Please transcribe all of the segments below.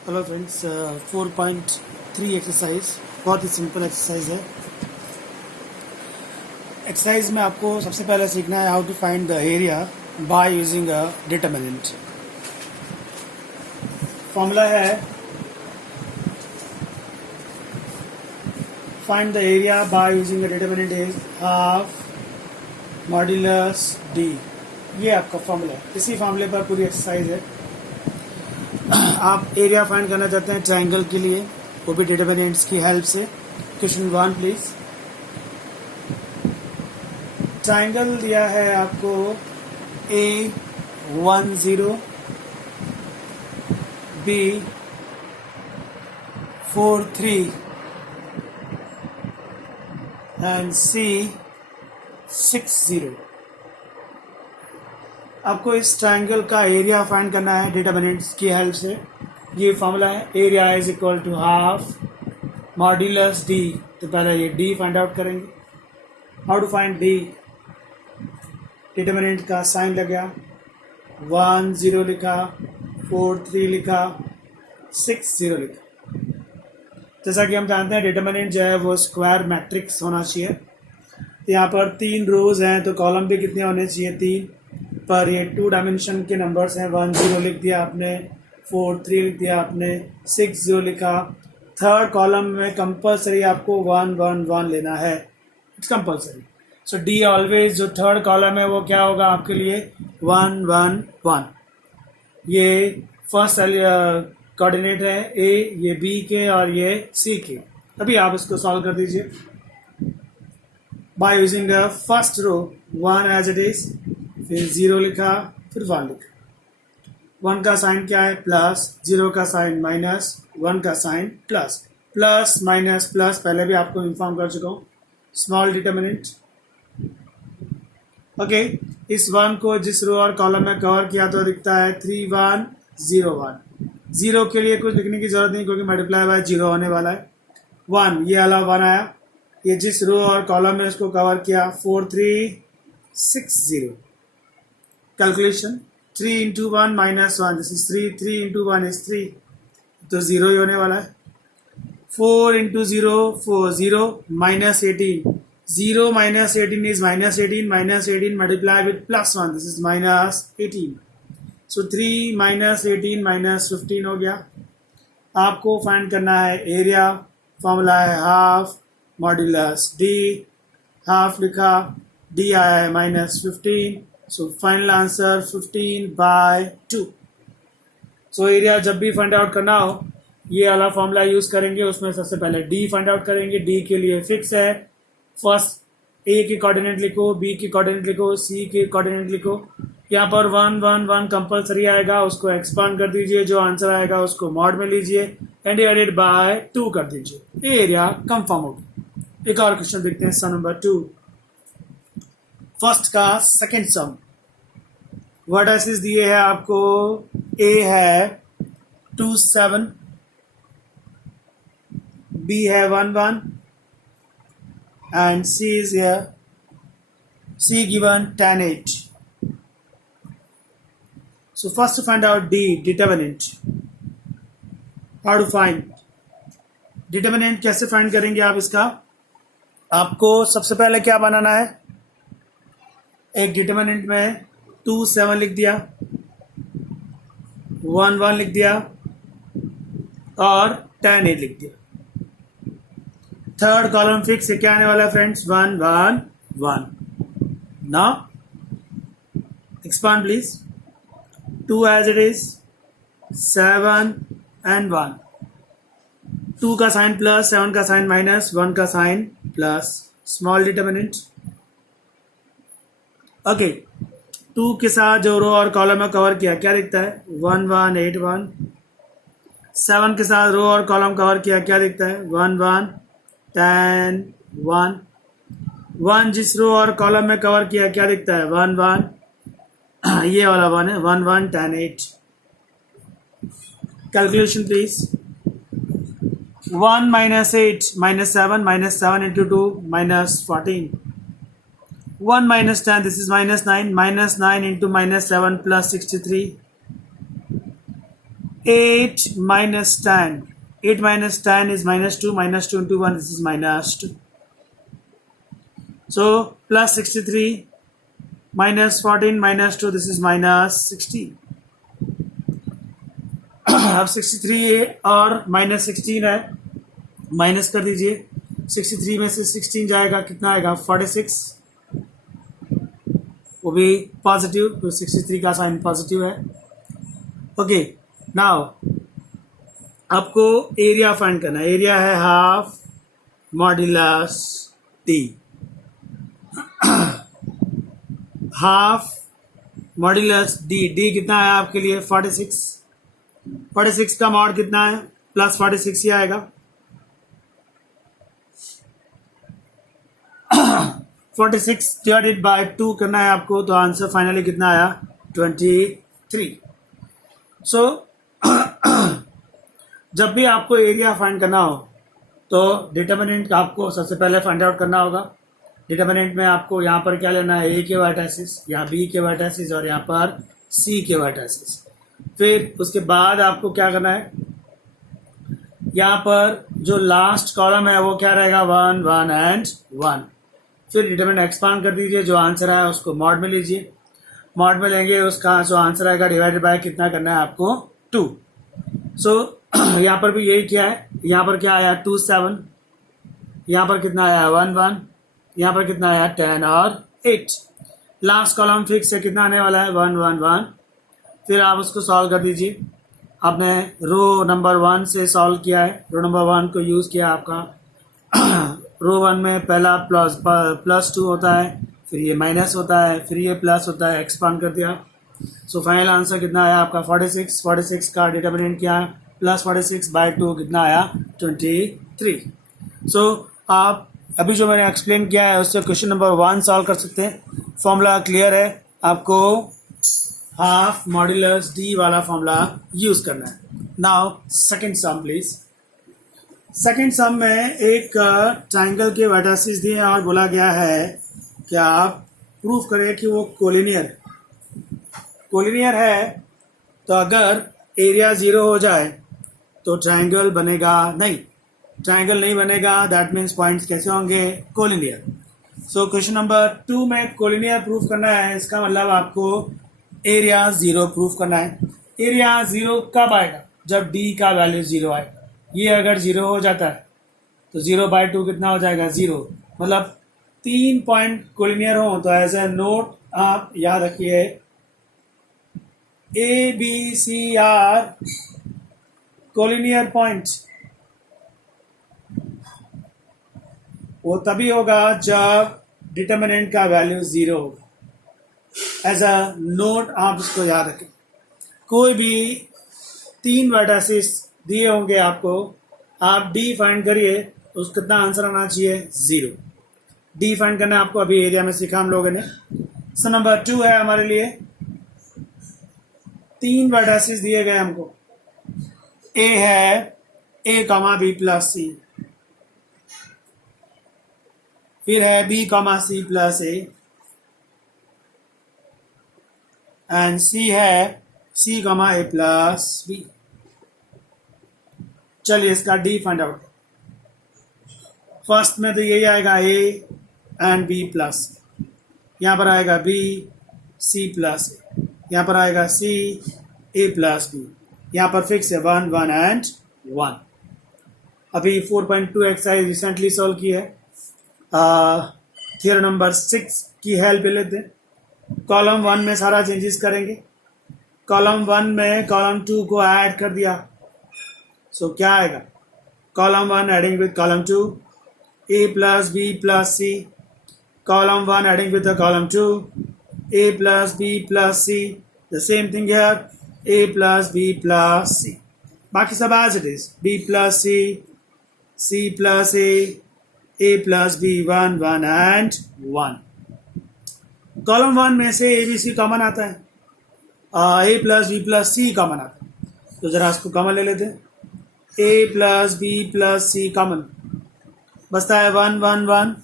Hello friends, 4.3 exercise बहुत ही simple exercise है। एक्सरसाइज में आपको सबसे पहले सीखना है how to find the area by using a determinant. Formula है find the area by using a determinant is half modulus D. ये आपका फॉर्मूला है, इसी फॉर्मूले पर पूरी एक्सरसाइज है। आप एरिया फाइंड करना चाहते हैं ट्रायंगल के लिए, वो भी डिटरमिनेंट्स की हेल्प से। Question 1 please. ट्रायंगल दिया है आपको A10, B43 एंड C60। आपको इस ट्रायंगल का एरिया फाइंड करना है डिटरमिनेंट्स की हेल्प से। ये फॉर्मूला है, area is equal to half modulus D. तो पहले ये डी फाइंड आउट करेंगे। How to find D? Determinant का साइन लग गया, 10 लिखा, 43 लिखा, 60 लिखा। जैसा कि हम जानते हैं डिटरमिनेंट जो है वो स्क्वायर मैट्रिक्स होना चाहिए। यहाँ पर 3 रोज हैं तो कॉलम भी कितने होने चाहिए? 3। पर ये 2 डायमेंशन के नंबर्स हैं। 10 लिख दिया आपने, 43 लिख दिया आपने, 60 लिखा। थर्ड कॉलम में कंपलसरी आपको 1 1 1 लेना है, it's compulsory. So D always जो थर्ड कॉलम है वो क्या होगा आपके लिए? 1 1 1। ये फर्स्ट कोऑर्डिनेट है ए, ये बी के और ये सी के। अभी आप इसको सॉल्व कर दीजिए by using the first row 1 as it is, फिर 0 लिखा, फिर 1 लिखा। 1 का साइन क्या है? प्लस, 0 का साइन माइनस, 1 का sign plus. Plus minus plus पहले भी आपको इन्फॉर्म कर चुका हूँ, स्मॉल डिटरमिनेंट। ओके, इस 1 को जिस रो और कॉलम में कवर किया तो दिखता है 3 1 0 1। 0 के लिए कुछ लिखने की जरूरत नहीं क्योंकि मल्टीप्लाई बाय 0 होने वाला है। 1, ये वाला 1 आया, ये जिस रो और कॉलम में इसको कवर किया 4 3 6 0। Calculation 3 into 1 minus 1, this is 3, 3 into 1 is 3, तो 0 ही होने वाला है। 4 into 0 4, 0 minus 18, 0 minus 18 is minus 18, minus 18 multiply with plus 1, this is minus 18। So 3 minus 18 minus 15 हो गया। आपको फाइंड करना है एरिया। फॉर्मूला है हाफ मॉड्यूलस डी। हाफ लिखा, डी आया है minus 15। So final answer 15/2। So area जब भी फाइंड आउट करना हो ये वाला फॉर्मूला यूज करेंगे। उसमें सबसे पहले डी फाइंड आउट करेंगे। डी के लिए फिक्स है, फर्स्ट ए के कोऑर्डिनेट लिखो, बी के कोऑर्डिनेट लिखो, सी के कोऑर्डिनेट लिखो। यहाँ पर 1 1 1 कंपलसरी आएगा, उसको एक्सपांड कर दीजिए, जो आंसर आएगा उसको मॉड में लीजिए एंड डिवाइडेड बाय 2 कर दीजिए। एरिया कंफर्म होगी। एक और क्वेश्चन देखते हैं, सम नंबर 2। फर्स्ट का सेकंड सम। वर्टिसेस दिए है आपको, ए है 2 7, बी है 1 1 and C is here, C given 10 8। So first to find out D, determinant. How to find? Determinant कैसे फाइंड करेंगे आप इसका? आपको सबसे पहले क्या बनाना है? एक डिटरमिनेंट में 2 7 लिख दिया, 1 1 लिख दिया और 10 8 लिख दिया। थर्ड कॉलम फिक्स है, क्या आने वाला है friends? 1 1 1। Now expand please. 2 as it is, 7 and 1। 2 का साइन प्लस, 7 का साइन माइनस, 1 का sign plus, small determinant. Okay, 2 के साथ जो रो और कॉलम में कवर किया क्या दिखता है? 1 1 8 1। 7 के साथ रो और कॉलम कवर किया क्या दिखता है? 1 1 10 1। 1 जिस रो और कॉलम में कवर किया क्या दिखता है? 1 1, ये वाला 1 है, 1 1 10 8। Calculation please. 1 minus 8 minus 7, minus 7 into 2 minus 14। 1 minus 10, this is minus 9, minus 9 into minus 7 plus 63। 8 minus 10. 8 minus 10 is minus 2. Minus 2 into 1, this is minus 2. So plus 63 minus 14 minus 2, this is minus 16. अब 63 और minus 16 है, minus कर दीजिए. 63 में से 16 जाएगा, कितना आएगा? 46. वो भी पॉजिटिव, तो 63 का साइन पॉजिटिव है. ओके, नाउ आपको एरिया फाइंड करना है. एरिया है half modulus D. Half modulus D. D कितना है आपके लिए? 46. 46 का मॉड कितना है? प्लस 46 ही आएगा. 46 डिवाइडेड बाय 2 करना है आपको, तो आंसर फाइनली कितना आया? 23. सो जब भी आपको एरिया फाइंड करना हो तो डिटर्मिनेंट आपको सबसे पहले फाइंड आउट करना होगा. डिटर्मिनेंट में आपको यहाँ पर क्या लेना है? ए के वर्टाइसिस, यहाँ बी के वर्टाइसिस और यहाँ पर सी के वर्टाइसिस. फिर उसके बाद आपको क्या करना है? यहाँ पर जो लास्ट कॉलम है वो क्या रहेगा? 1 1 एंड 1. फिर डिटरमिनेंट एक्सपांड कर दीजिए. जो आंसर है उसको मॉड में लीजिए. मॉड में लेंगे, उसका जो आंसर आएगा डिवाइडेड बाय कितना करना है आपको? 2. सो यहाँ पर भी यही किया है. यहाँ पर क्या आया? 2 7. यहाँ पर कितना आया? 1 1. यहाँ पर कितना आया? 10 और 8. लास्ट कॉलम फिक्स है, कितना आने वाला है? 1 1 1. फिर आप उसको सॉल्व कर दीजिए. आपने रो नंबर 1 से सॉल्व किया है. रो नंबर 1 को यूज़ किया आपका. रो 1 में पहला प्लस 2 होता है, फिर ये माइनस होता है, फिर ये प्लस होता है. एक्सपांड कर दिया. सो फाइनल आंसर कितना आया आपका? 46. 46 का डिटर्मिनेंट क्या है? प्लस 46 बाय 2 कितना आया? 23. सो आप अभी जो मैंने एक्सप्लेन किया है उससे क्वेश्चन नंबर 1 सॉल्व कर सकते हैं. फॉर्मूला क्लियर है. आपको हाफ मॉड्यूलस डी वाला फॉर्मूला यूज करना है. Now second some please. Second सम में एक ट्रायंगल के वर्टाइसिस दिए हैं और बोला गया है कि आप प्रूफ करें कि वो कोलिनियर है. तो अगर एरिया 0 हो जाए तो ट्रायंगल बनेगा नहीं. ट्रायंगल नहीं बनेगा, दैट मीन्स पॉइंट्स कैसे होंगे? कोलिनियर. सो क्वेश्चन नंबर 2 में कोलिनियर प्रूफ करना है. इसका मतलब आपको एरिया 0 प्रूफ करना है. एरिया 0 कब आएगा? जब डी का वैल्यू 0 आएगा. ये अगर 0 हो जाता है तो 0 बाय 2 कितना हो जाएगा? 0. मतलब 3 पॉइंट कोलिनियर हो तो एज ए नोट आप याद रखिए, A B C are collinear points. वो तभी होगा जब डिटर्मिनेंट का वैल्यू 0 होगा. एज अ नोट आप इसको याद रखें. कोई भी 3 वर्टाइसिस दिए होंगे आपको, आप डी फाइंड करिए, उसका कितना आंसर आना चाहिए? 0. डी फाइंड करना है आपको, अभी एरिया में सीखा हम लोगों ने. सो नंबर 2 है हमारे लिए. 3 वर्टाइसिस दिए गए हमको. ए है A comma B plus C, फिर है B comma C plus A, and C है C comma A plus B. चलिए इसका डी फाइंड आउट. फर्स्ट में तो यही आएगा ए एंड बी प्लस. यहाँ पर आएगा बी सी प्लस ए, यहाँ पर आएगा सी ए प्लस बी. यहाँ पर फिक्स है 1 1 एंड 1. अभी 4.2 एक्सरसाइज रिसेंटली सॉल्व की है. थियरम नंबर 6 की हेल्प ले लेते हैं. कॉलम 1 में सारा चेंजेस करेंगे. कॉलम 1 में कॉलम 2 को ऐड कर दिया. सो क्या आएगा? Column 1 adding with column 2, A plus B plus C. Column 1 adding with the column 2, A plus B plus C. The same thing here, A plus B plus C. बाकी सब as it is. B plus C plus A plus B 1 1 and 1. Column 1 में से A B C common आता है, A plus B plus C common आता है. तो जरा इसको कॉमन ले लेते हैं. A plus B plus C common बचता है 1 1 1.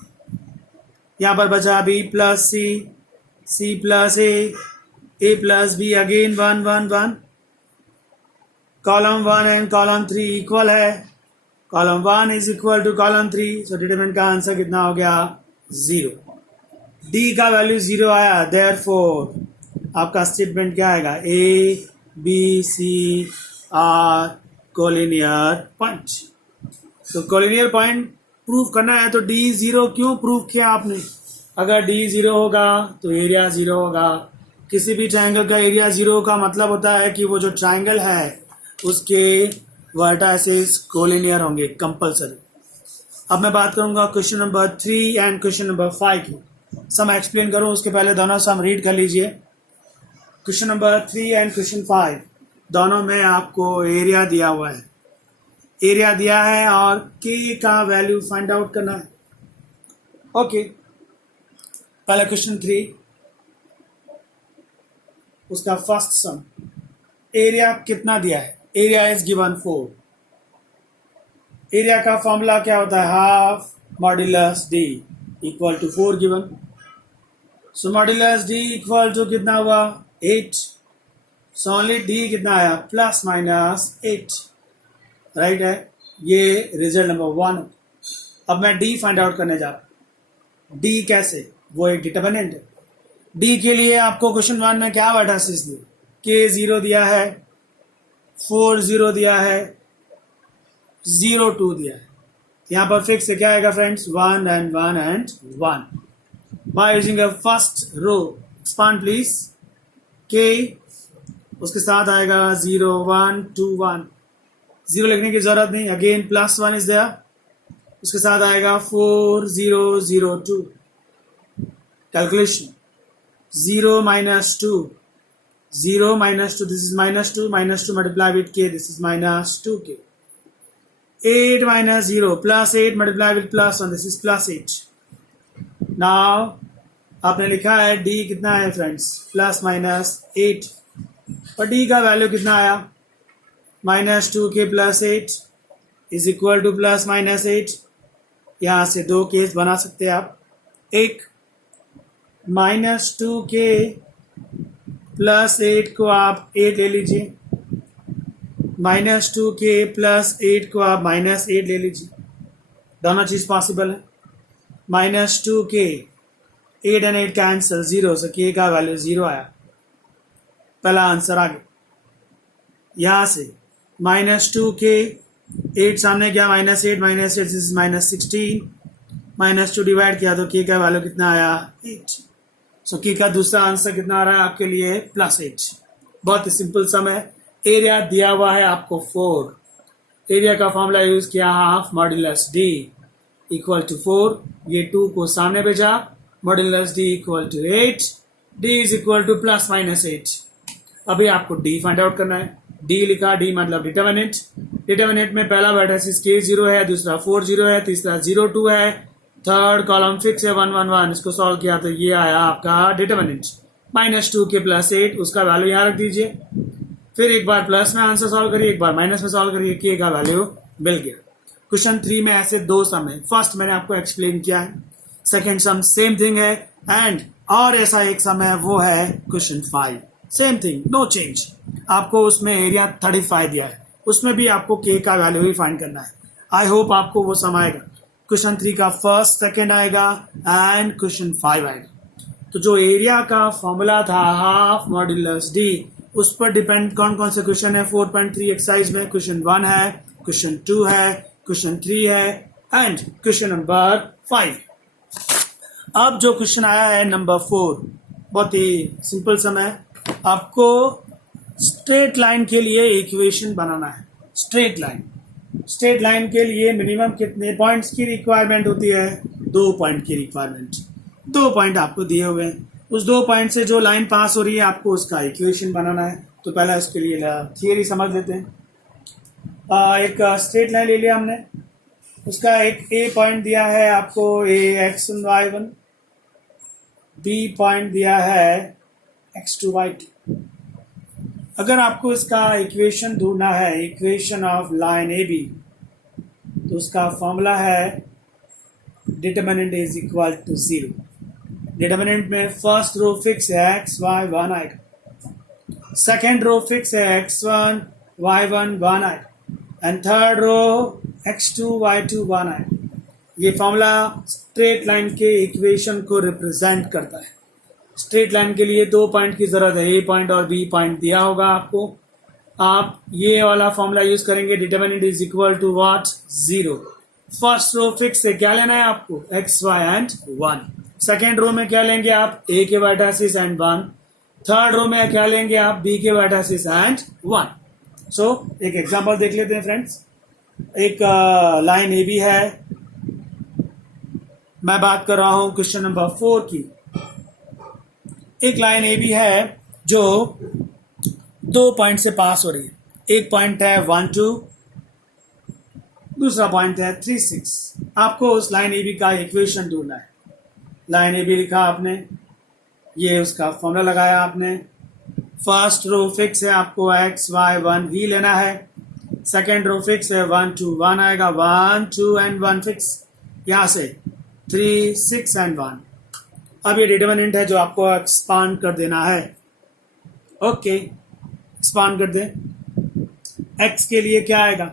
यहाँ पर बचा B plus C plus A plus B again 1 1 1. Column 1 and column 3 equal है, column 1 is equal to column 3, so determinant का आंसर कितना हो गया 0। डी का वैल्यू 0 आया, देयरफॉर आपका स्टेटमेंट क्या आएगा, A B C are collinear point. तो कोलिनियर पॉइंट प्रूव करना है तो डी 0 क्यों प्रूव किया आपने? अगर डी 0 होगा तो एरिया 0 होगा। किसी भी ट्रायंगल का एरिया 0 का मतलब होता है कि वो जो ट्रायंगल है उसके वर्टाइसेस कोलिनियर होंगे कंपलसरी। अब मैं बात करूंगा question number 3 and question number 5 की। सम एक्सप्लेन करूं उसके पहले दोनों सम रीड कर लीजिए। क्वेश्चन नंबर 3 एंड क्वेश्चन 5 दोनों में आपको एरिया दिया हुआ है, एरिया दिया है और के का वैल्यू फाइंड आउट करना है। ओके, पहले क्वेश्चन 3 उसका फर्स्ट सम, एरिया कितना दिया है? Area is given 4। एरिया का फॉर्मूला क्या होता है, half modulus D equal to 4 given. So modulus D equal to कितना हुआ 8। सो ओनली डी कितना आया प्लस माइनस 8, राइट है। ये रिजल्ट नंबर 1। अब मैं डी फाइंड आउट करने जा रहा हूं। डी कैसे, वो एक डिटरमिनेंट है। डी के लिए आपको क्वेश्चन 1 में क्या वर्टाइसेस दिए, के 0 दिया है, 4 0 दिया है, 0 2 दिया है। यहाँ पर फिक्स है क्या आएगा friends, 1 and 1 and 1। By using a first row expand please, के उसके साथ आएगा 0 1 2 1, 0 लिखने की जरूरत नहीं, अगेन प्लस 1 इज देयर, उसके साथ आएगा 4 0 0 2। Calculation 0 minus 2, 0 minus 2, this is minus 2 multiply with k, this is minus 2k. 8 minus 0 plus 8 multiply with plus 1, this is plus 8. Now आपने लिखा है d कितना है फ्रेंड्स, प्लस माइनस 8, और d का वैल्यू कितना आया minus 2k plus 8 is equal to plus minus 8। यहाँ से दो केस बना सकते हैं आप, एक -2k प्लस 8 को आप 8 ले लीजिए, -2k प्लस 8 को आप -8 ले लीजिए, दोनों चीज पॉसिबल है। -2k 8 एंड 8 कैंसिल, 0 से k का वैल्यू 0 आया, पहला आंसर आ गया। यहां से -2k 8 सामने गया, -8 -16, -2 डिवाइड किया तो k का वैल्यू कितना आया 8। सो की का दूसरा आंसर कितना आ रहा है आपके लिए +8। बहुत ही सिंपल सम है। एरिया दिया हुआ है आपको 4, एरिया का फॉर्मूला यूज किया half modulus D equal to 4, ये 2 को सामने भेजा, modulus D equal to 8, D is equal to plus minus 8। अभी आपको डी फाइंड आउट करना है। डी लिखा, डी मतलब डिटरमिनेंट। डिटरमिनेंट में पहला वर्टाइसिस k 0 है, दूसरा 4 0 है, तीसरा 0 2 है, थर्ड कॉलम फिक्स है 1 1 1। इसको सॉल्व किया तो ये आया आपका डिटरमिनेंट -2k प्लस 8, उसका वैल्यू यहाँ रख दीजिए। फिर एक बार प्लस में आंसर सॉल्व करिए, एक बार माइनस में सॉल्व करिए, k का वैल्यू मिल गया। क्वेश्चन 3 में ऐसे दो सम है, फर्स्ट मैंने आपको एक्सप्लेन किया है, सेकेंड सम सेम थिंग है, एंड और ऐसा एक सम है वो है question 5, same thing, no change. आपको उसमें एरिया 35 दिया है, उसमें भी आपको k का वैल्यू ही फाइंड करना है। आई होप आपको वो सम आएगा। क्वेश्चन 3 का फर्स्ट सेकंड आएगा एंड क्वेश्चन 5 आएगा। तो जो एरिया का फॉर्मूला था हाफ मॉड्यूलस डी, उस पर डिपेंड कौन कौन से क्वेश्चन है 4.3 एक्सरसाइज में। क्वेश्चन 1 है, क्वेश्चन 2 है, क्वेश्चन 3 है एंड क्वेश्चन नंबर 5। अब जो क्वेश्चन आया है नंबर 4, बहुत ही सिंपल सम है। आपको स्ट्रेट लाइन के लिए इक्वेशन बनाना है। स्ट्रेट लाइन के लिए मिनिमम कितने पॉइंट्स की रिक्वायरमेंट होती है, 2 पॉइंट की रिक्वायरमेंट। 2 पॉइंट आपको दिए हुए हैं, उस 2 पॉइंट से जो लाइन पास हो रही है आपको उसका इक्वेशन बनाना है। तो पहले उसके लिए थियरी समझ लेते हैं। एक स्ट्रेट लाइन ले लिया हमने, उसका एक ए पॉइंट दिया है आपको x1 y1, बी पॉइंट दिया है x2 y2। अगर आपको इसका इक्वेशन ढूंढना है, equation of line A B, तो उसका फॉर्मूला है determinant is equal to 0। Determinant में फर्स्ट रो फिक्स है x y 1 आएगा, सेकेंड रो फिक्स है x1 y1 1 आएगा and third row x2 y2 1 आएगा। ये फॉर्मूला स्ट्रेट लाइन के इक्वेशन को रिप्रेजेंट करता है। स्ट्रेट लाइन के लिए 2 पॉइंट की जरूरत है, ए पॉइंट और बी पॉइंट दिया होगा आपको। आप ये वाला फॉर्मूला यूज करेंगे, determinant is equal to what, 0। First row fix है, क्या लेना है आपको, X Y and 1। Second row में क्या लेंगे आप, ए के वर्टिसेस एंड 1। थर्ड रो में क्या लेंगे आप, बी के वर्टिसेस एंड 1। सो एक एग्जांपल देख लेते हैं फ्रेंड्स। एक लाइन ए बी है, मैं बात कर रहा हूं क्वेश्चन नंबर 4 की। एक लाइन ए बी है जो 2 पॉइंट से पास हो रही है। एक पॉइंट है 1 2, दूसरा पॉइंट है 3 6। आपको उस लाइन ए बी का इक्वेशन ढूंढना है। लाइन ए बी लिखा आपने, ये उसका फॉर्मूला लगाया आपने। फर्स्ट रो फिक्स है, आपको एक्स वाई 1 ही लेना है। सेकेंड रो फिक्स है, 1 2 1 आएगा, 1 2 एंड 1 फिक्स। यहां से 3 6 एंड 1। अब ये डिटरमिनेंट है जो आपको एक्सपांड कर देना है। ओके, एक्सपांड कर दें। एक्स के लिए क्या आएगा,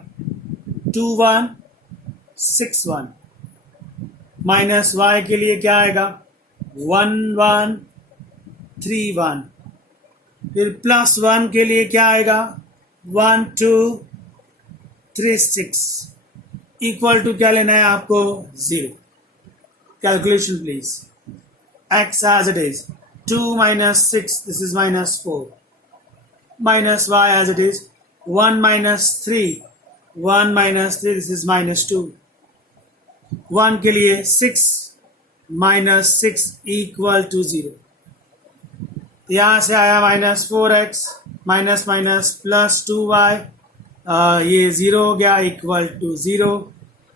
2 1 6 1। माइनस वाई के लिए क्या आएगा, 1 1 3 1। फिर प्लस 1 के लिए क्या आएगा, 1 2 3 6। इक्वल टू क्या लेना है आपको, 0। Calculation please. x as it is, 2 minus 6, this is minus 4. Minus y as it is, 1 minus 3, 1 minus 3, this is minus 2. 1 के लिए 6 minus 6 equal to 0. यहाँ से आया minus 4x, minus minus plus 2y, ये 0 हो गया, equal to 0.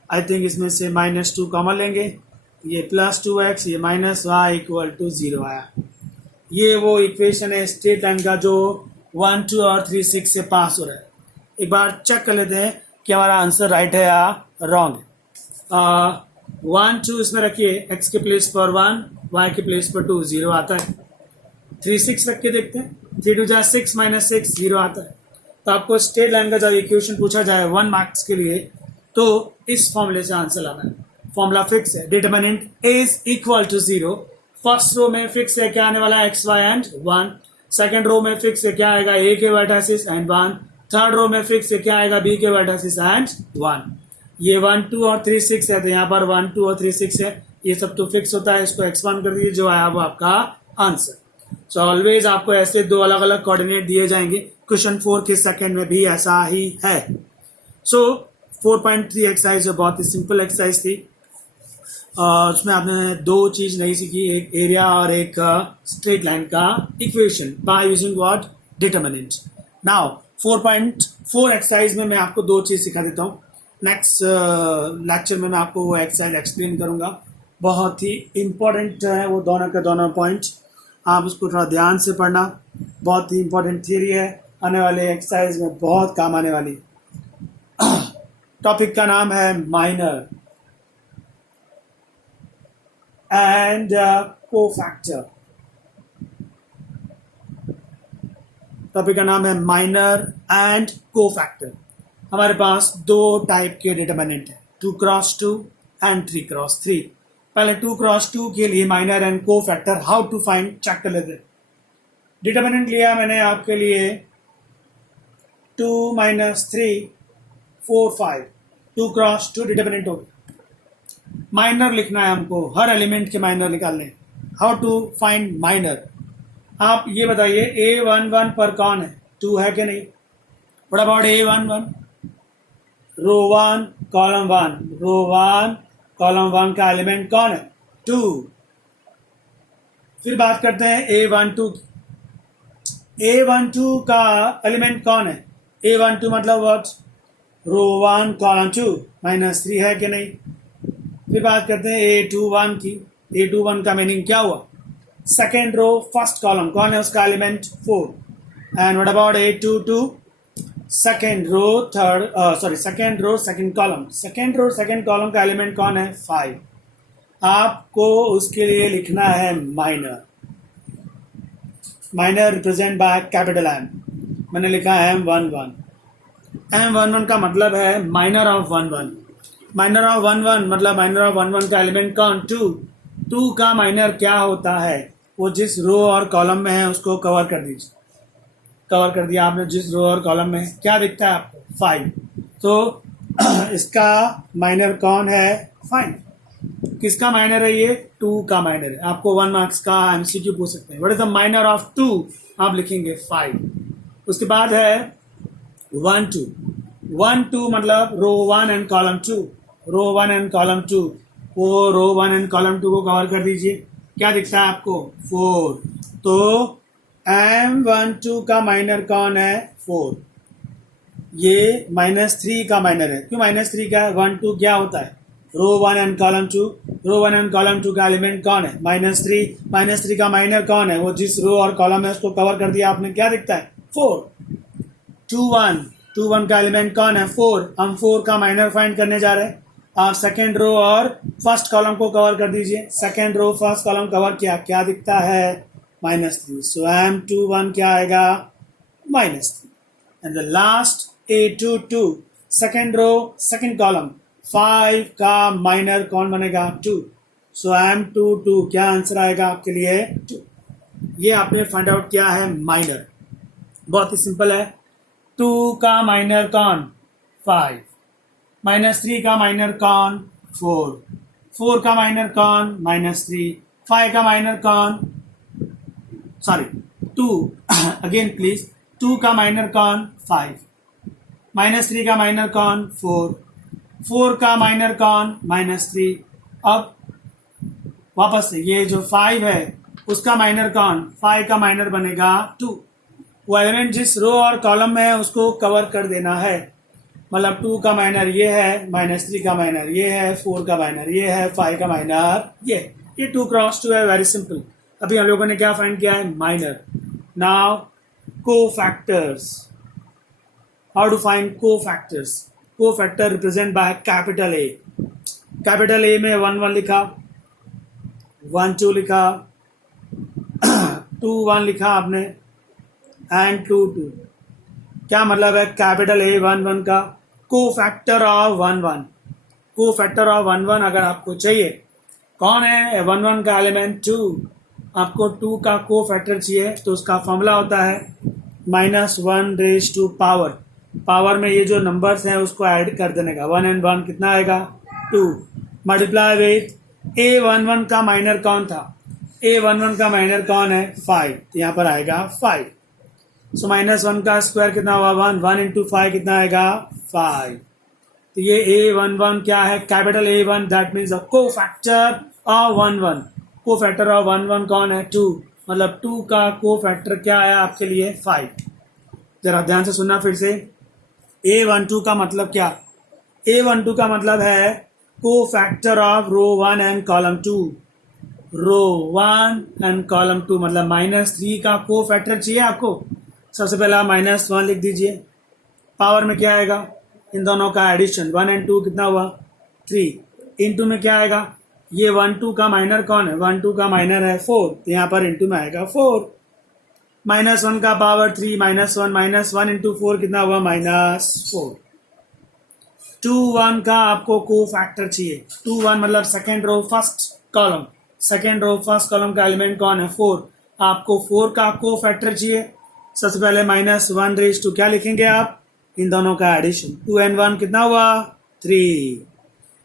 I think इसमें से minus 2 कॉमन लेंगे, ये प्लस 2x, ये माइनस वाई इक्वल टू 0 आया। ये वो इक्वेशन है स्ट्रेट लाइन का जो 1 2 और 3 6 से पास हो रहा है। एक बार चेक कर लेते हैं कि हमारा आंसर राइट है या रॉन्ग है। 1 2 इसमें रखिए, x के प्लेस पर 1, y के प्लेस पर 2, 0 आता है। 3 6 रख के देखते हैं, 3 2 जा 6 माइनस 6, 0 आता है। तो आपको स्ट्रेट लाइन का जब इक्वेशन पूछा जाए 1 मार्क्स के लिए, तो इस फॉर्मूले से आंसर लाना है। फॉर्मूला फिक्स है, determinant is equal to 0। First row में फिक्स है, क्या आने वाला है, X Y and 1। Second row में फिक्स है, क्या आएगा, ए के वर्टिसेस एंड 1। थर्ड रो में फिक्स है, क्या आएगा, बी के वर्टिसेस एंड 1। ये 1 2 और 3 6 है, तो यहाँ पर 1 2 और 3 6 है। ये सब तो फिक्स होता है, इसको एक्सपांड कर दीजिए, जो आया वो आपका आंसर। सो ऑलवेज आपको ऐसे 2 अलग अलग कोऑर्डिनेट दिए जाएंगे। क्वेश्चन 4 के सेकंड में भी ऐसा ही है। सो 4.3 एक्सरसाइज बहुत ही सिंपल एक्सरसाइज थी। उसमें आपने 2 चीज नहीं सीखी, एक एरिया और एक स्ट्रेट लाइन का equation by using what, determinant. Now 4.4 exercise में मैं आपको 2 चीज सिखा देता हूँ। नेक्स्ट लेक्चर में मैं आपको वो एक्सरसाइज एक्सप्लेन करूंगा। बहुत ही इंपॉर्टेंट है वो दोनों के दोनों पॉइंट, आप उसको थोड़ा ध्यान से पढ़ना। बहुत ही इंपॉर्टेंट थियरी है, आने वाले एक्सरसाइज में बहुत काम आने वाली। टॉपिक का नाम है माइनर एंड कोफैक्टर। टॉपिक का नाम है माइनर एंड कोफैक्टर। हमारे पास 2 टाइप के डिटरमिनेंट है, 2x2 एंड 3x3। पहले 2x2 के लिए minor and cofactor how to find, check कर लेते। डिटरमिनेंट लिया मैंने आपके लिए 2 - 3 4 5, 2x2 डिटरमिनेंट हो गया। माइनर लिखना है हमको, हर एलिमेंट के माइनर निकालने। हाउ टू फाइंड माइनर, आप ये बताइए A11 पर कौन है, 2 है कि नहीं। What about A11, row 1 column 1, row 1 column 1 का एलिमेंट कौन है, 2। फिर बात करते हैं A12 की। A12 का एलिमेंट कौन है, A12 मतलब व्हाट, रो 1 कॉलम 2 -3 है कि नहीं। फिर बात करते हैं A21 की। A21 का मीनिंग क्या हुआ, सेकेंड रो फर्स्ट कॉलम कौन है, उसका element 4। And what about A22, second row second row second column, second row second column का एलिमेंट कौन है, 5। आपको उसके लिए लिखना है minor. Minor represent by capital M। मैंने लिखा है M11। M11 का मतलब है माइनर ऑफ 11। माइनर ऑफ 11 मतलब माइनर ऑफ 11 का एलिमेंट कौन? 2। 2 का माइनर क्या होता है? वो जिस रो और कॉलम में है उसको कवर कर दीजिए। कवर कर दिया आपने जिस रो और कॉलम में। क्या दिखता है आपको? 5। तो इसका माइनर कौन है? 5। किसका माइनर है ये? 2 का माइनर है। आपको 1 मार्क्स का एमसीक्यू पूछ सकते हैं। What is the minor of 2? आप लिखेंगे 5। उसके बाद है 1 2। 1 2 मतलब row 1 and column 2। Row 1 and column 2। वो रो 1 एंड कॉलम 2 को कवर कर दीजिए। क्या दिखता है आपको? 4। तो M12 का माइनर कौन है? 4। ये -3 का माइनर है। क्यों -3 का है? 1 2 क्या होता है? Row 1 and column 2। Row 1 and column 2 का एलिमेंट कौन है? -3। -3 का माइनर कौन है? वो जिस रो और कॉलम है उसको कवर कर दिया आपने। क्या दिखता है? 4। 2 1। 2 1 का एलिमेंट कौन है? 4। हम 4 का माइनर फाइंड करने जा रहे हैं। आप सेकेंड रो और फर्स्ट कॉलम को कवर कर दीजिए। Second row first column cover किया। क्या दिखता है? -3। सो M21 क्या आएगा? -3। And the last A22 second row second column 5 का माइनर कौन बनेगा? 2। सो M22 क्या आंसर आएगा आपके लिए? 2। ये आपने फाइंड आउट किया है माइनर। बहुत ही सिंपल है। 2 का माइनर कौन? 5। -3 का माइनर कौन? 4। 4 का माइनर कौन? -3। 5 का माइनर कौन? Sorry 2 again please. 2 का माइनर कौन? 5। -3 का माइनर कौन? 4। 4 का माइनर कौन? -3। अब वापस से ये जो 5 है उसका माइनर कौन? 5 का माइनर बनेगा 2। वो एलिमेंट जिस रो और कॉलम में है उसको कवर कर देना है। मतलब 2 का माइनर ये है, -3 का माइनर ये है, 4 का माइनर ये है, 5 का माइनर ये 2 क्रॉस 2 है। Very simple. अभी हम लोगों ने क्या फाइंड किया है? Minor. Now cofactors. How to find cofactors? Cofactor represent by capital A. Capital A में 1 1 लिखा, 1 2 लिखा, 2 1 लिखा आपने एंड 2 2। क्या मतलब है कैपिटल A 1 1 का? Cofactor of 1 1। कोफैक्टर ऑफ 1 1 अगर आपको चाहिए, कौन है 1 1 का एलिमेंट? 2। आपको 2 का कोफैक्टर चाहिए तो उसका फॉर्मूला होता है -1 पावर। पावर में ये जो नंबर्स हैं उसको ऐड कर देने का। 1 and 1 कितना आएगा? 2 मल्टीप्लाई विथ A11 का माइनर कौन था? A11 का माइनर कौन है? 5। तो यहाँ पर आएगा 5। सो -1 का स्क्वायर कितना हुआ? 1। 1 into 5 कितना आएगा? 5। तो ये A11 क्या है? Capital A1 that means a cofactor of 1 1। Cofactor of 1 1 कौन है? 2। मतलब 2 का कोफैक्टर क्या आया आपके लिए? 5। जरा ध्यान से सुनना फिर से। A12 का मतलब क्या? A12 का मतलब है cofactor of row 1 and column 2। Row 1 and column 2 मतलब -3 का कोफैक्टर चाहिए आपको। सबसे पहले आप -1 लिख दीजिए। पावर में क्या आएगा? इन दोनों का एडिशन। 1 and 2 कितना हुआ? 3। इंटू में क्या आएगा? ये 1 2 का माइनर कौन है? 1 2 का माइनर है 4। तो यहाँ पर इंटू में आएगा 4। -1 का पावर 3 -1 इंटू 4 कितना हुआ? -4। 2 1 का आपको कोफैक्टर चाहिए। 2 1 मतलब second row first column. Second row first column का एलिमेंट कौन है? 4। आपको 4 का कोफैक्टर चाहिए। सबसे पहले -1 क्या लिखेंगे आप? इन दोनों का एडिशन। 2 and 1 कितना हुआ? 3।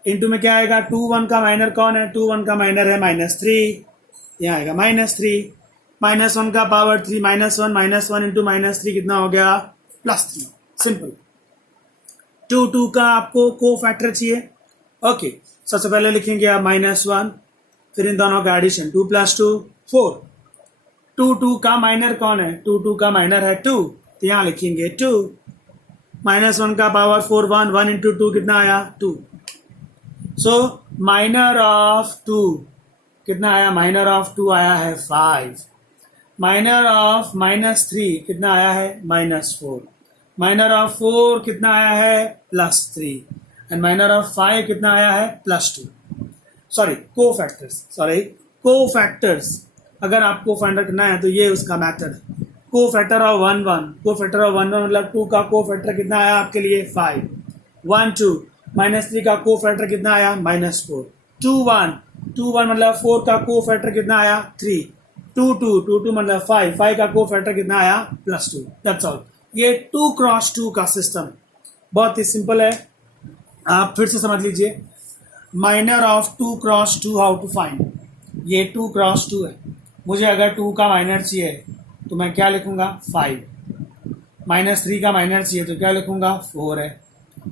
इंटू में क्या आएगा? 2 1 का माइनर कौन है? 2 1 का माइनर है -3। यहाँ आएगा -3। -1 का पावर 3 -1 इंटू -3 कितना हो गया? +3। सिंपल। 2 2 का आपको कोफैक्टर चाहिए। ओके, सबसे पहले लिखेंगे आप -1, फिर इन दोनों का एडिशन। 2 + 2 4। 2 2 का माइनर कौन है? 2 2 का माइनर है 2। तो यहाँ लिखेंगे 2। -1 का पावर 4 1 इंटू 2 कितना आया? 2। सो माइनर ऑफ 2 कितना आया? माइनर ऑफ 2 आया है 5। माइनर ऑफ -3 कितना आया है? -4। माइनर ऑफ 4 कितना आया है? +3। एंड माइनर ऑफ 5 कितना आया है? +2। Sorry cofactors. अगर आपको फाइंड करना है तो ये उसका मेथड है। को फैक्टर ऑफ 1 1, को फैक्टर ऑफ 1 1 मतलब 2 का को फैक्टर कितना आया आपके लिए 5, 1 2 -3 का को फैक्टर कितना आया -4, 2 1 2 1 मतलब 4 का को फैक्टर कितना आया 3, 2 2 2 2 मतलब 5 5 का को फैक्टर कितना आया +2। That's all. ये 2 क्रॉस 2 का सिस्टम बहुत ही सिंपल है, आप फिर से समझ लीजिए। Minor of 2 cross 2 how to find. ये 2 क्रॉस 2 है, मुझे अगर 2 का माइनर चाहिए तो मैं क्या लिखूंगा 5, -3 का माइनर चाहिए तो क्या लिखूंगा 4 है,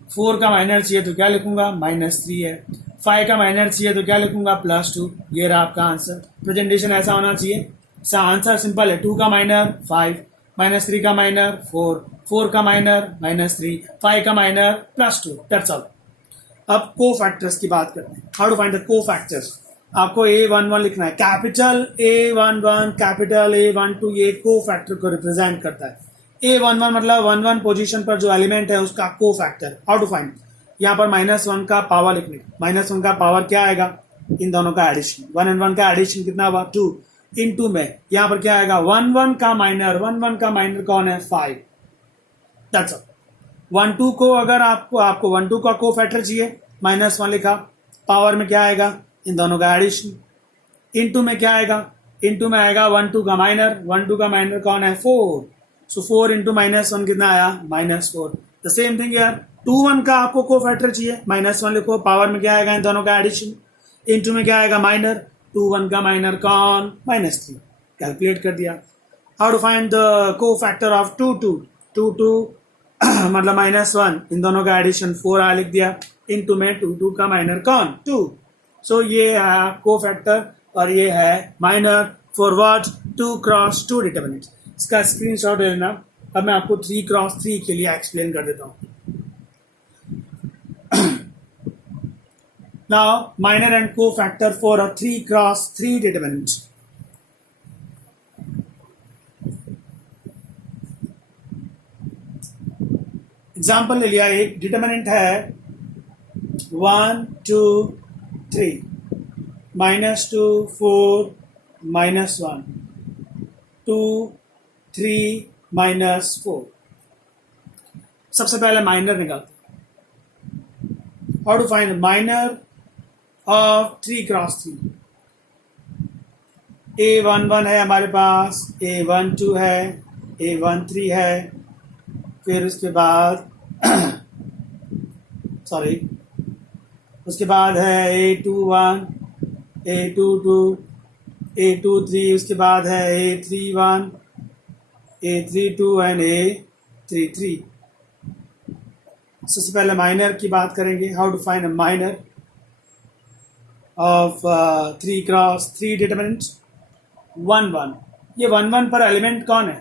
4 का माइनर चाहिए तो क्या लिखूंगा -3 है, 5 का माइनर चाहिए तो क्या लिखूंगा +2। ये रहा आपका आंसर। प्रेजेंटेशन ऐसा होना चाहिए। आंसर सिंपल है, 2 का माइनर 5, -3 का माइनर 4, 4 का माइनर -3, 5 का माइनर +2। That's all. अब को फैक्टर्स की बात करते हैं। हाउ टू फाइंड द को फैक्टर्स। आपको A11 लिखना है, कैपिटल A11 कैपिटल A12, ये को फैक्टर को रिप्रेजेंट करता है। A11 मतलब 1 1 पोजीशन पर जो एलिमेंट है उसका को फैक्टर। हाउ टू फाइंड, यहाँ पर -1 का पावर लिखने, -1 का पावर क्या आएगा, इन दोनों का एडिशन, 1 and 1 का एडिशन कितना हुआ 2, इन 2 में यहाँ पर क्या आएगा 1 1 का माइनर, 1 1 का माइनर कौन है 5। That's all. 1 2 को अगर आपको 1 2 का को फैक्टर चाहिए, -1 लिखा, पावर में क्या आएगा इन दोनों का एडिशन, इन 2 में क्या आएगा, इन 2 में आएगा 1 2 का माइनर, 1 2 का माइनर कौन है 4, सो 4 इंटू -1 कितना आया -4। द सेम थिंग यार, 2 1 का आपको को फैक्टर चाहिए, -1 लिखो, पावर में क्या आएगा इन दोनों का एडिशन, इन 2 में क्या आएगा माइनर, 2 1 का माइनर कौन -3, कैलकुलेट कर दिया। हाउ टू फाइंड द को फैक्टर ऑफ 2 2, 2 2 मतलब -1, इन दोनों का एडिशन 4 आ लिख दिया, इन 2 में 2 2 का माइनर कौन 2। सो ये है को फैक्टर और ये है minor for what 2 cross 2 determinant. इसका स्क्रीनशॉट ले लेना। अब मैं आपको 3 क्रॉस 3 के लिए एक्सप्लेन कर देता हूँ। नाउ माइनर एंड को factor for a 3 cross 3 determinant. Example ले लिया, एक डिटरमिनेंट है 1 2 3, -2 4 -1 2 3 -4। सबसे पहले माइनर निकालते हैं। How to find minor of 3 cross 3। A11 है हमारे पास, A12 है, A13 है, फिर उसके बाद सॉरी उसके बाद है A21, A22, A23, उसके बाद है A31, A32 एंड A33। सबसे पहले माइनर की बात करेंगे। How to find a minor of 3 cross 3 determinants. 1 1, ये 1 1 पर एलिमेंट कौन है,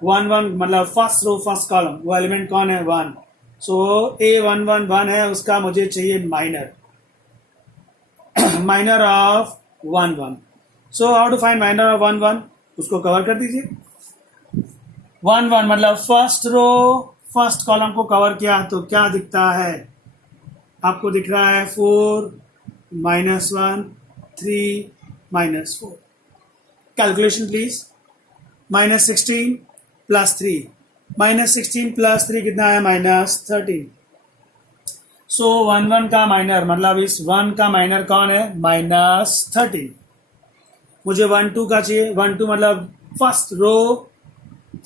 1 1 मतलब फर्स्ट रो फर्स्ट कॉलम, वो एलिमेंट कौन है 1। सो A11 1 है, उसका मुझे चाहिए minor, minor of 1 1। So how to find minor of 1 1, उसको कवर कर दीजिए। 1 1 मतलब फर्स्ट रो फर्स्ट कॉलम को कवर किया तो क्या दिखता है आपको, दिख रहा है 4 -1 3 -4। Calculation please. -16 + 3, -16 + 3 कितना है -13। सो 1 1 का माइनर मतलब इस 1 का माइनर कौन है -13। मुझे 1 2 का चाहिए, 1 2 मतलब फर्स्ट रो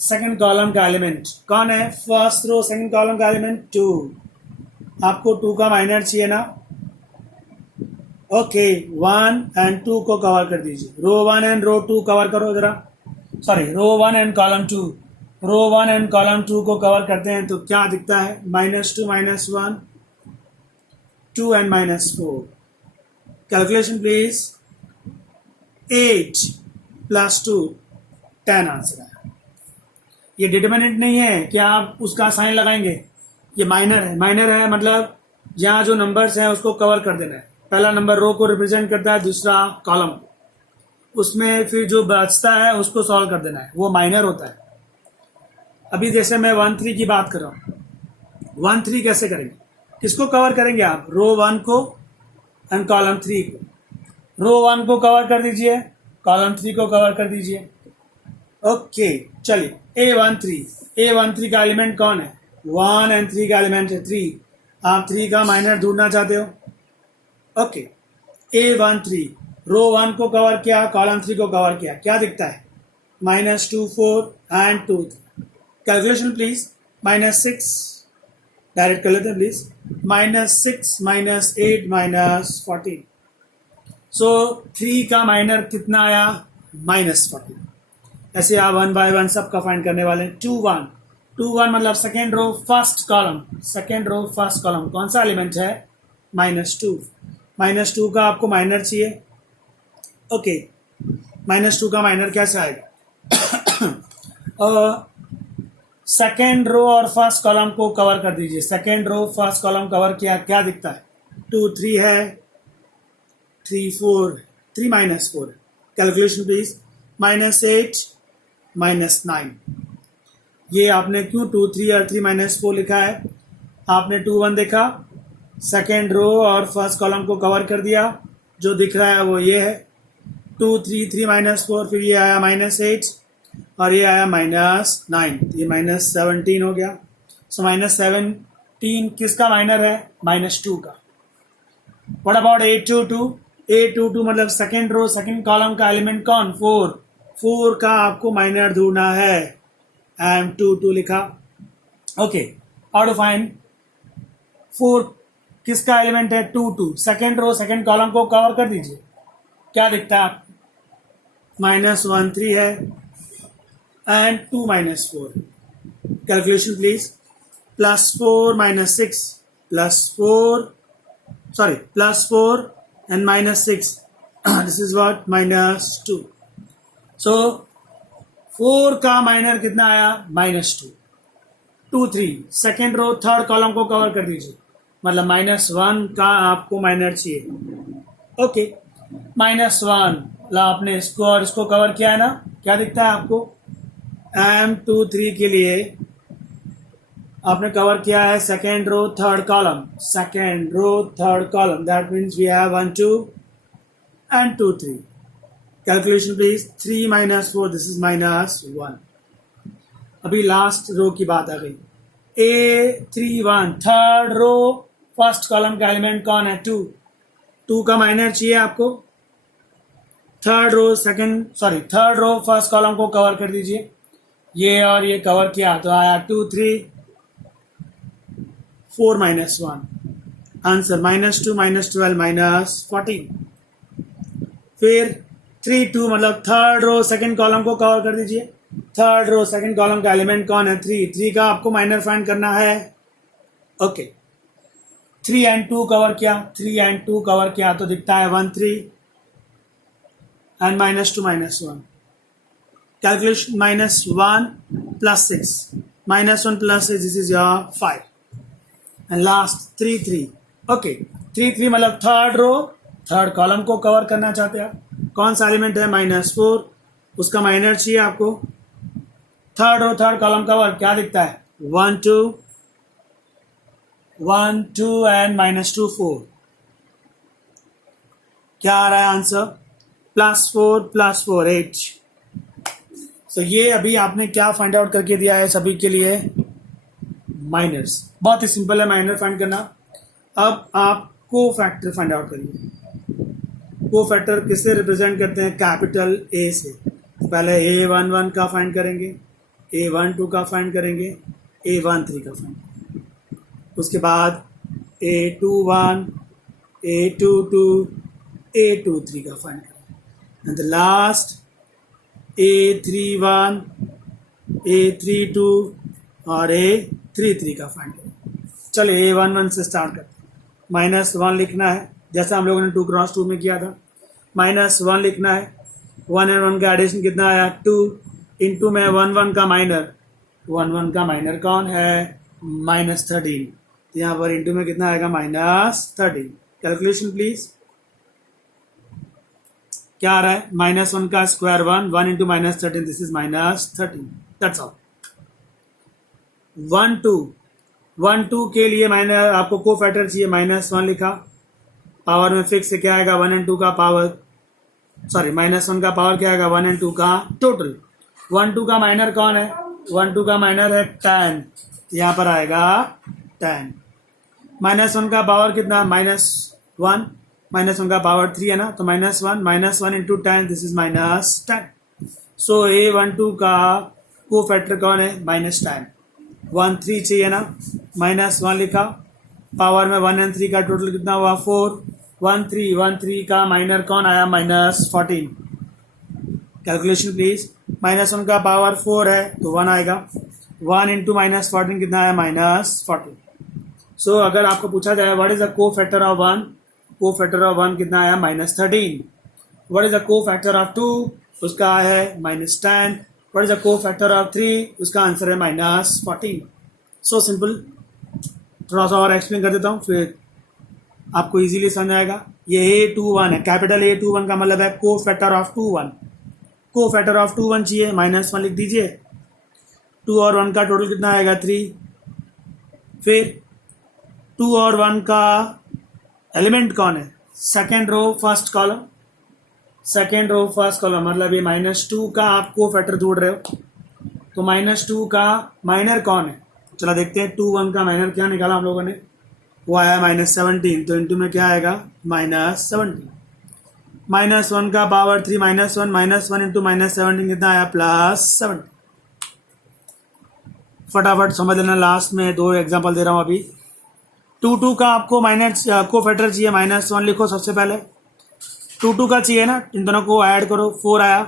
सेकंड कॉलम का एलिमेंट कौन है, फर्स्ट रो सेकंड कॉलम का एलिमेंट 2। आपको 2 का माइनर चाहिए ना, ओके 1 एंड 2 को कवर कर दीजिए। रो 1 एंड रो 2 कवर करो जरा, sorry row 1 and column 2, row 1 and column 2 को कवर करते हैं तो क्या दिखता है -2 -1 2 एंड -4। Calculation please. 8 + 2 10 आंसर है। ये डिटरमिनेंट नहीं है कि आप उसका साइन लगाएंगे, ये माइनर है। माइनर है मतलब यहाँ जो नंबर्स हैं उसको कवर कर देना है। पहला नंबर रो को रिप्रेजेंट करता है, दूसरा कॉलम, उसमें फिर जो बचता है उसको सॉल्व कर देना है, वो माइनर होता है। अभी जैसे मैं 1 3 की बात कर रहा हूँ, 1 3 कैसे करेंगे, किसको कवर करेंगे आप, रो 1 को एंड कॉलम 3 को। रो 1 को कवर कर दीजिए, कॉलम 3 को कवर कर दीजिए। ओके चलिए A13 का एलिमेंट कौन है? 1 एंड 3 का एलिमेंट है 3. आप 3 का माइनर ढूंढना चाहते हो. ओके A13 रो 1 को कवर किया, कॉलम 3 को कवर किया. क्या दिखता है? -2 4 एंड 2 3. Calculation please. -6 डायरेक्ट कर लेते हैं प्लीज. -6 -8 -14. सो 3 का माइनर कितना आया? -14. ऐसे आप 1 बाय 1 सबका फाइंड करने वाले हैं. 2 1 मतलब सेकेंड रो फर्स्ट कॉलम कौन सा एलिमेंट है? -2. -2 का आपको माइनर चाहिए. ओके -2 का माइनर कैसे आएगा? सेकेंड रो और फर्स्ट कॉलम को कवर कर दीजिए. Second row first column cover किया, क्या दिखता है? 2 3 है, 3 4, 3 -4. Calculation please. -8 -9. ये आपने क्यों 2 3 और 3 -4 लिखा है? आपने 2 1 देखा, सेकेंड रो और फर्स्ट कॉलम को कवर कर दिया. जो दिख रहा है वो ये है 2 3 3 -4. फिर ये आया -8 और ये आया -9. ये -17 हो गया. सो -17 किसका माइनर है? -2 का. व्हाट अबाउट A22 मतलब सेकेंड रो सेकेंड कॉलम का एलिमेंट कौन? 4 का आपको माइनर ढूंढना है. M22 लिखा. ओके हाउ टू फाइंड 4 किसका एलिमेंट है? 2 सेकेंड रो सेकेंड कॉलम को कवर कर दीजिए. क्या दिखता है? -1 3 है and 2 -4. Calculation please. +4 -6 +4 and -6. This is what? -2. So 4 का माइनर कितना आया? -2. 2 3 सेकेंड रो थर्ड कॉलम को कवर कर दीजिए. मतलब -1 का आपको माइनर चाहिए. ओके -1 मतलब आपने इसको और इसको कवर किया है ना. क्या दिखता है आपको? M23 के लिए आपने कवर किया है second row third column. That means we have 1 2 and 2 3. Calculation please. 3 -4 this is -1. अभी लास्ट रो की बात आ गई. A31 third row first column का एलिमेंट कौन है? 2 का माइनर चाहिए आपको. थर्ड रो फर्स्ट कॉलम को कवर कर दीजिए. ये और ये कवर किया तो आया 2 3 4 -1. आंसर -2 -12 -14. फिर 3 2 मतलब थर्ड रो सेकंड कॉलम को कवर कर दीजिए. थर्ड रो सेकंड कॉलम का एलिमेंट कौन है? 3 का आपको माइनर फाइंड करना है. ओके 3 and 2 कवर किया तो दिखता है 1 3 and -2 -1. Calculation -1 + 6 -1 + 6 this is your 5. And last 3 3. Okay 3 3 मतलब थर्ड रो थर्ड कॉलम को कवर करना चाहते हैं. कौन सा एलिमेंट है? -4. उसका माइनर चाहिए आपको. Third row third column cover. क्या दिखता है? 1 2 and -2 4. क्या आ रहा है आंसर? +4 +4 8. सो ये अभी आपने क्या फाइंड आउट करके दिया है सभी के लिए? माइनर्स. बहुत ही सिंपल है माइनर फाइंड करना. अब आप को फैक्टर फाइंड आउट करिए. को फैक्टर किससे रिप्रेजेंट करते हैं? कैपिटल A से. तो पहले A11 का फाइंड करेंगे, A12 का फाइंड करेंगे, A13 का फाइंड करेंगे. उसके बाद A21 A22 A23 का फाइंड करेंगे. And the last A31 A32 और A33 का फाइंड करेंगे. चलिए A11 से स्टार्ट करते हैं. -1 लिखना है जैसा हम लोगों ने 2 × 2 में किया था. -1 लिखना है. 1 and 1 का एडिशन कितना आया? 2 इंटू में 1 1 का माइनर कौन है? -13. तो यहाँ पर इंटू में कितना आएगा? -13. Calculation please. क्या आ रहा है? -1 का square 1 into -13 this is -13. That's all. 1 2 के लिए मैंने आपको को फैक्टर चाहिए. -1 लिखा. पावर में फिक्स से क्या आएगा? 1 and 2 का पावर. -1 का पावर क्या आएगा? 1 and 2 का टोटल. 1 2 का माइनर कौन है? 1 2 का माइनर है 10, यहाँ पर आएगा 10। -1 का पावर कितना? -1, -1 का पावर 3 है ना, तो -1 into 10, this is -10। So A12 का को फैक्टर कौन है? -10। 1 3 चाहिए ना, -1 लिखा, पावर में 1 और 3 का टोटल कितना हुआ? 4। 1 3 का माइनर कौन आया? -14। Calculation please. -1 का पावर 4 है तो 1 आएगा, 1 इंटू -14 कितना आया? -14। सो अगर आपको पूछा जाए व्हाट इज द को फैक्टर ऑफ 1, को फैक्टर ऑफ 1 कितना आया? -13। व्हाट इज द को फैक्टर ऑफ 2, उसका है -10। व्हाट इज द को फैक्टर ऑफ 3, उसका आंसर है -14। So simple. थोड़ा सा और एक्सप्लेन कर देता हूँ फिर आपको इजीली समझ आएगा। ये A21 है, कैपिटल A21 का मतलब है को फैक्टर ऑफ 21। को फैक्टर ऑफ 21 चाहिए, -1 लिख दीजिए। 2 और 1 का टोटल कितना आएगा? 3। फिर 2 और 1 का एलिमेंट कौन है? Second row first column, second row first column, मतलब ये -2 का आप को फैक्टर ढूंढ रहे हो, तो -2 का माइनर कौन है? चला देखते हैं। 2 1 का माइनर क्या निकाला हम लोगों ने? वो आया -17, तो इंटू में क्या आएगा? -17। -1 का पावर 3, -1 इंटू -17 कितना आया? +7। फटाफट समझ लेना, लास्ट में 2 एग्जांपल दे रहा हूँ अभी। 2 2 का आपको माइनस को फैक्टर चाहिए, -1 लिखो सबसे पहले। 2 2 का चाहिए ना, इन दोनों को ऐड करो, 4 आया।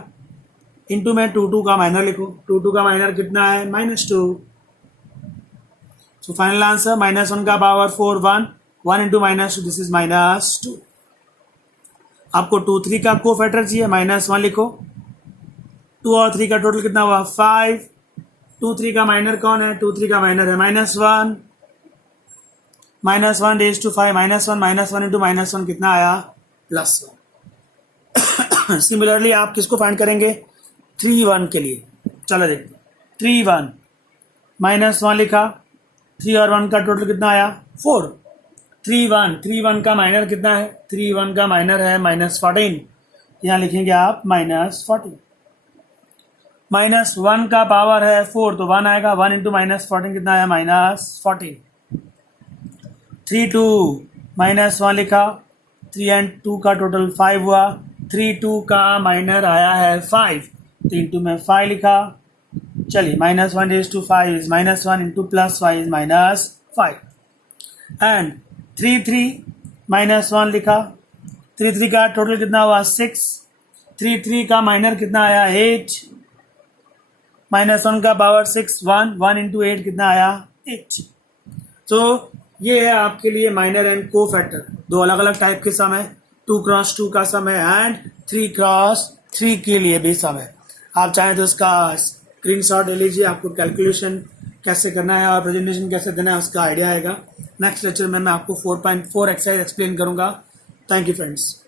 इंटू में 2 2 का माइनर लिखो, 2 2 का माइनर कितना है? -2। सो फाइनल आंसर -1 का पावर 4 1, 1 इंटू -2, दिस इज -2। आपको 2 3 का को फैक्टर चाहिए, -1 लिखो। 2 और 3 का टोटल कितना हुआ? 5। 2 3 का माइनर कौन है? 2 3 का माइनर है -1। -1 रेज टू 5, -1 इंटू -1 कितना आया? +1। सिमिलरली आप किसको फाइंड करेंगे? 3 1 के लिए। चलो देखते हैं। 3 1, -1 लिखा, 3 और 1 का टोटल कितना आया? 4। 3 1 का माइनर कितना है? 3 1 का माइनर है -14, यहाँ लिखेंगे आप -14। -1 का पावर है 4, तो 1 आएगा, 1 इंटू -14 कितना आया? -14। 3 2, -1 लिखा, 3 एंड 2 का टोटल 5 हुआ, 3 2 का माइनर आया है 5, तो इंटू में 5 लिखा। चलिए, -1 raise to 5 is -1 into +5 is -5। And 3 3, -1 लिखा, 3 3 का टोटल कितना हुआ? 6। 3 3 का माइनर कितना आया? 8। -1 का पावर 6 1, 1 इंटू 8 कितना आया? 8। तो ये है आपके लिए माइनर एंड को फैक्टर, 2 अलग अलग टाइप के सम है। 2 क्रॉस 2 का सम है एंड 3 क्रॉस 3 के लिए भी सम है। आप चाहें तो उसका स्क्रीनशॉट ले लीजिए, आपको कैलकुलेशन कैसे करना है और प्रेजेंटेशन कैसे देना है उसका आइडिया आएगा। नेक्स्ट लेक्चर में मैं आपको 4.4 एक्सरसाइज एक्सप्लेन करूंगा। Thank you friends.